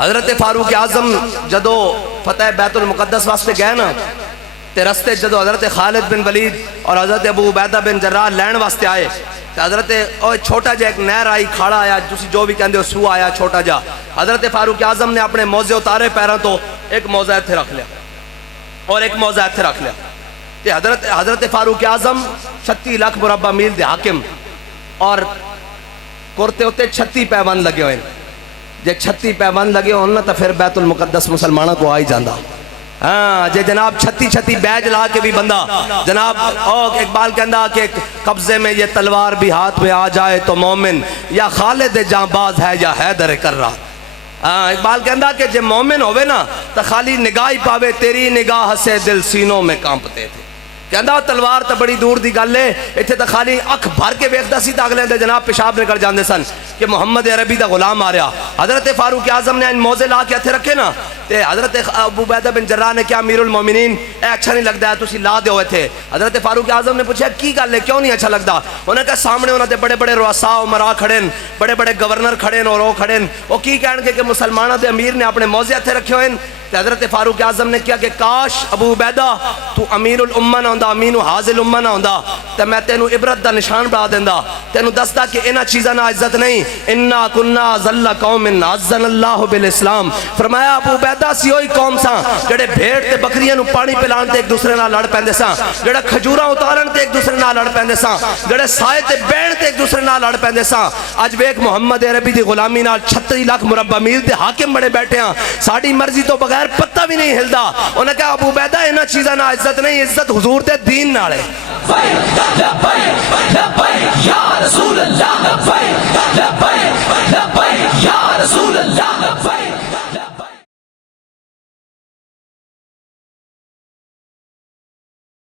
حضرت فاروق اعظم جدو فتح بیت المقدس واسطے گئے نا تے رستے جدو حضرت خالد بن ولید اور حضرت ابو عبیدہ بن جراح لین واسطے آئے تے حضرت چھوٹا جا ایک نہر آئی کھاڑا آیا جسی جو بھی کہندے ہو سو آیا چھوٹا جا حضرت فاروق اعظم نے اپنے موزے اتارے پیروں تو ایک موزہ اتھے رکھ لیا اور ایک موزہ اتھے رکھ لیا تے حضرت فاروق اعظم 36 لاکھ مربع میل دے حاکم اور کرتے ہوتے 36 پیوند لگے ہوئے جے 36 پیوند لگے ہونا تو پھر بیت المقدس مسلمانوں کو آئی جاندہ ہاں جے جناب 36 بیج لا کے بھی بندہ جناب اقبال کہندہ کہ قبضے میں یہ تلوار بھی ہاتھ میں آ جائے تو مومن یا خالد جاں باز ہے یا حیدر کرات اقبال کہندہ کہ جے مومن ہوئے نا تو خالی نگاہی پاوے تیری نگاہ سے دل سینوں میں کانپتے تھے کہندہ تلوار تا بڑی دور دی گل ہے اتھے تا خالی اکھ بھر کے ویکھدا سی تا اگلے دے جناب پیشاب نکل جاندے سن کہ محمد عربی دا غلام آ رہا حضرت فاروق اعظم نے ان موزے لا کے ہتھے رکھے نا تے حضرت ابو عبیدہ بن جراح نے کیا امیر المومنین اے اچھا نہیں لگدا ہے تسی لا دے ہوئے تھے حضرت فاروق اعظم نے پوچھا کی گل ہے کیوں نہیں اچھا لگدا انہوں نے کہا سامنے انہاں دے بڑے بڑے رؤساء عمراء کھڑن بڑے بڑے گورنر کھڑن اور وہ کھڑن وہ کی کہن گے کہ مسلمانوں دے امیر نے اپنے موزے ہتھے رکھے ہوئے حضرت فاروق اعظم نے کیا کہ کاش ابو عبیدہ تو امیر الامہ نہ ہوندا امین و حاضر امہ نہ ہوندا تے میں تینو عبرت دا نشان بنا دیندا تینو دسدا کہ انہاں چیزاں نہ عزت نہیں انا کنا ذل قوم عزنا اللہ بالاسلام فرمایا ابو عبیدہ سی ہوئی قوم ساں جڑے بھیڑ تے بکریاں نو پانی پلان تے ایک دوسرے نال لڑ پیندے ساں جڑے کھجوراں اتارن تے ایک دوسرے نال لڑ پیندے ساں جڑے سائے تے بہن تے ایک دوسرے نال لڑ پیندے ساں اج ویکھ محمد عربی دی غلامی نال 36 لاکھ مربع میل تے حاکم بڑے بیٹھے ہاں ساڈی مرضی تو بغیر پتہ بھی نہیں ہلدا انہوں نے کہا ابو عبیدہ انہاں چیزاں نہ عزت نہیں عزت حضور تے دین نال ہے لبیک لبیک یا رسول اللہ لبیک لبیک لبیک یا